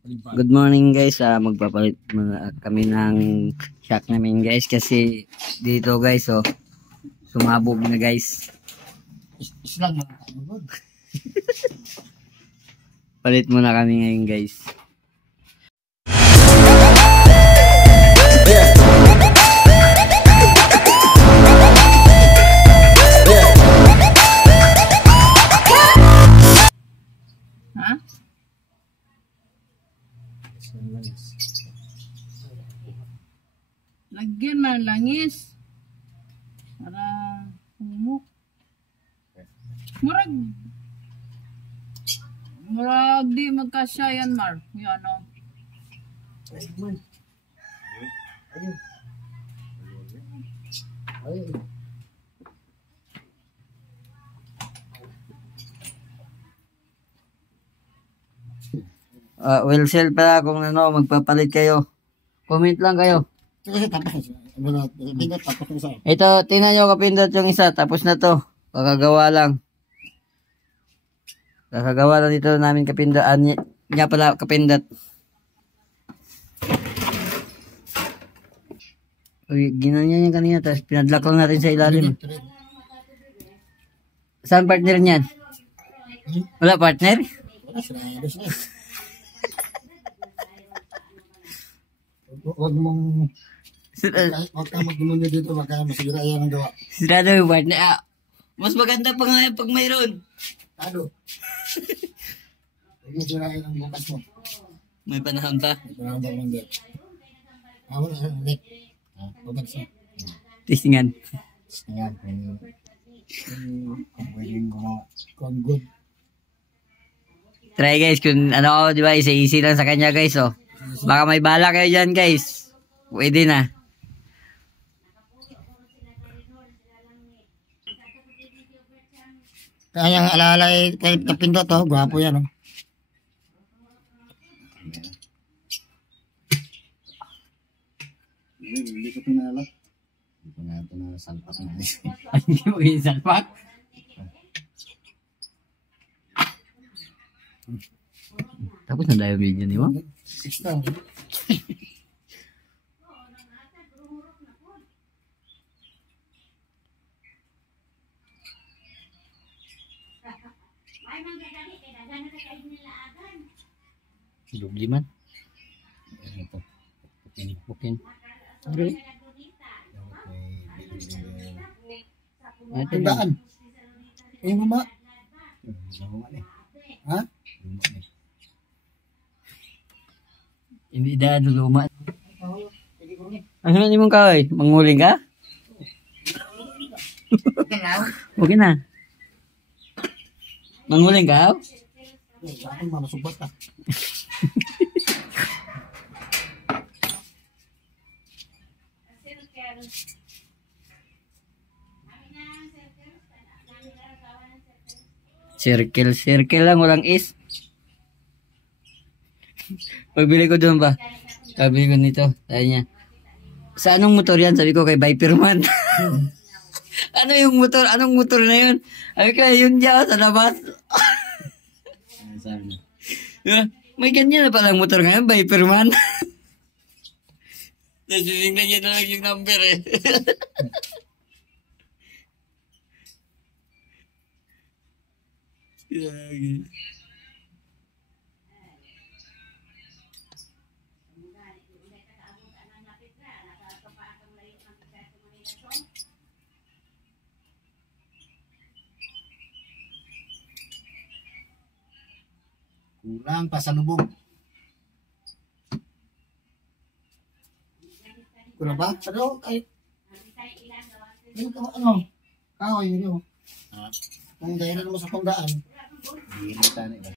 Good morning guys, magpapalit kami ng shock namin guys kasi dito guys sumabog na guys. Islang Palit muna kami ngayon guys. Lagyan man langis para humuk. Murag di magkasya yan Mar. Yan o. Will sell pala kung magpapalit kayo. Comment lang kayo. Ito, tingnan nyo kapindot yung isa. Tapos na to. Kakagawa lang. Kakagawa lang dito namin kapindot. Niya pala kapindot. Uy, ginanyan niya kanina. Tapos pinadlock lang natin sa ilalim. Saan partner niyan? Wala partner? Huwag kang magdemonyo dito, baka masira yan ang gawa. Sirado yung partner. Mas maganda pa nga pag mayroon. Ano? Huwag mo sirain ang bukas mo. May panahon pa. May panahon pa lang din. Wala, ulit. Babagsa. Testingan. Testingan. Pwedeng kung good. Try guys, kung di ba, easy lang sa kanya guys, Baka may bala kayo dyan guys. Pwede na. Kaya yung alalay kay kapindot gwapo yan Hindi ko pinalak. Hindi ko na ito na salpak na. Hindi mo isalpak? Tapos na tayo video ni mo? 6 na. Dugli man. Pukin. Okay. Tandaan. Mama. Ha? Hindi dahil luma. Ano ni mong kaway? Manguling ka? Okay na. Manguling ka? Sa akin masubot ka. Circle lang, walang is. Pagbili ko doon ba? Sabi ko nito, sabi niya, sa anong motor yan? Sabi ko kay Viperman. Ano yung motor? Anong motor na yun? Sabi ko, yun dyan sa labas. May ganyan na palang motor ngayon, Viperman. Nasinignan niya na lang yung number eh. Kulang pa sa lubog. Kulang ba? Ano? Ay. Ano? Kahoy yun. Kung dahil mo sa tunggaan. Hindi na